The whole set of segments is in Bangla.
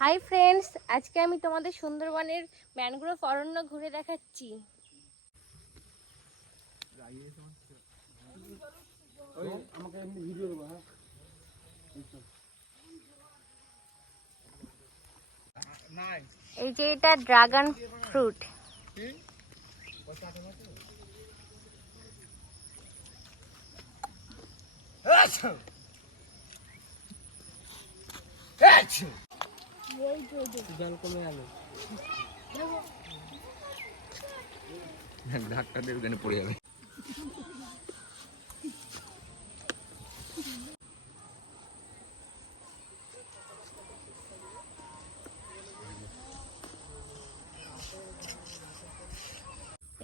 হাই ফ্রেন্ডস আজকে আমি তোমাদের সুন্দরবনের ম্যানগ্রোভ অরণ্য ঘুরে দেখাচ্ছি। এই যে এটা ড্রাগন ফ্রুট জল কমে গেল ধাক্কা পড়ে যাবে।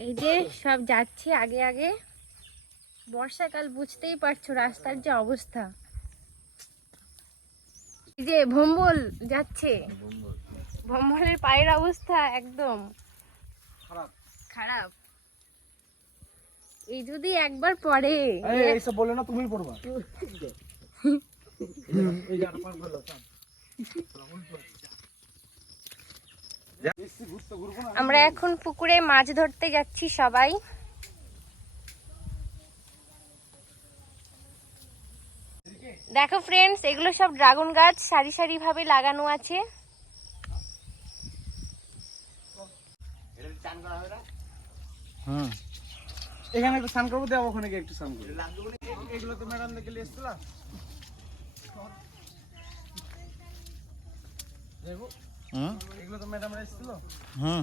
এই যে সব যাচ্ছে আগে আগে। বর্ষাকাল বুঝতেই পারছ রাস্তার যে অবস্থা। যে ভম্বল যাচ্ছে। ভম্বলের পায়ের অবস্থা একদম খারাপ। খারাপ। এই যদি একবার পড়ে। এইসব বলে না তুমি পড়বা। আমরা এখন পুকুরে মাছ ধরতে যাচ্ছি সবাই। দেখো ফ্রেন্ডস এগুলো সব ড্রাগন গাছ সারি সারি ভাবে লাগানো আছে। হুম। এখানে একটু স্নান করব দেবো ওখানে গিয়ে একটু স্নান করব এগুলো তো ম্যাডাম দেখে এসছিল? দেখো। এগুলো তো ম্যাডাম এসছিল? হুম।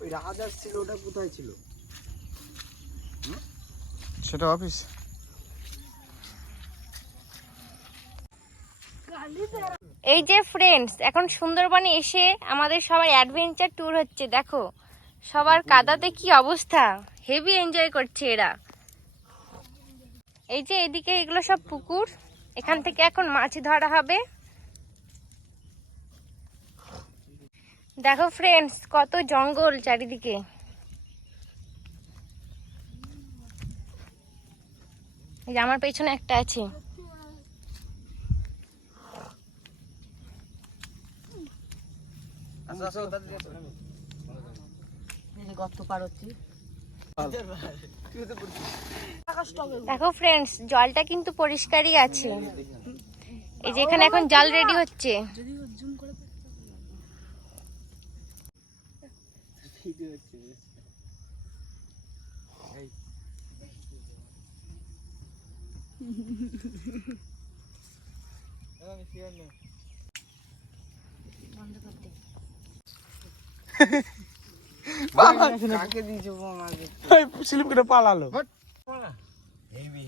ওই রাহাজার ছিল ওটা কোথায় ছিল? সেটা অফিস এই যে ফ্রেন্ডস এখন সুন্দরবনে এসে আমাদের সবার অ্যাডভেঞ্চার ট্যুর হচ্ছে, দেখো। সবার কাদাতে কি অবস্থা? হেভি এনজয় করছে এরা। এই যে এদিকে এগুলো সব পুকুর, এখান থেকে এখন মাছ ধরা হবে। দেখো ফ্রেন্ডস কত জঙ্গল চারিদিকে। এই যে আমার পেছনে একটা আছে। আচ্ছা আচ্ছা। দেখো ফ্রেন্ডস জলটা কিন্তু পরিষ্কারই আছে। এই যে এখানে এখন জাল রেডি হচ্ছে। কাকে দিয়েছে ওই স্লিপ করে পালালো করেনি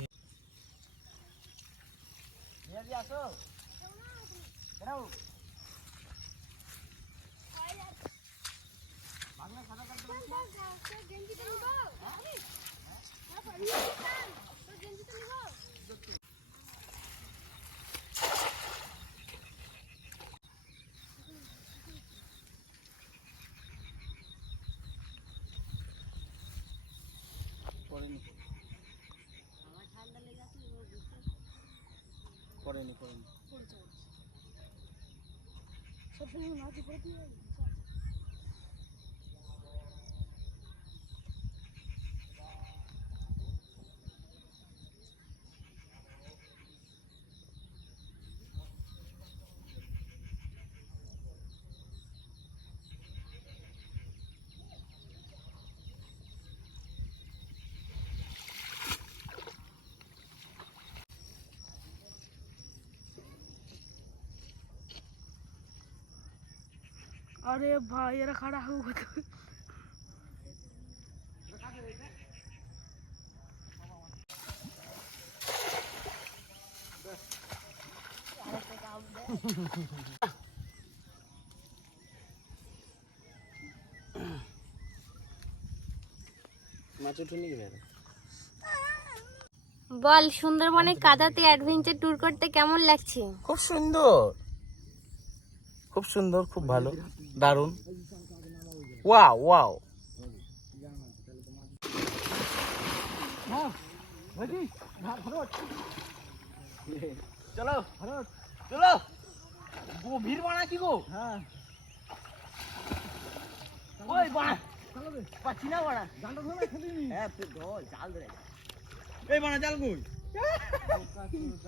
করেনি করেনি अरे भाई यार खड़ा हुआ तो মাছ উঠে নিয়ে গেলে বল সুন্দরবনে কাদাতে অ্যাডভেঞ্চার ট্যুর করতে কেমন লাগছে খুব সুন্দর খুব সুন্দর খুব ভালো। দারুণ। Wow wow. চলো। চলো। গভীর বানা কি গো। হ্যাঁ। ওই বানা। পাচ্ছি না বানা। জালটা ধরে খেলিনি হ্যাঁ ধর জাল ধরে এই বানা জাল কই?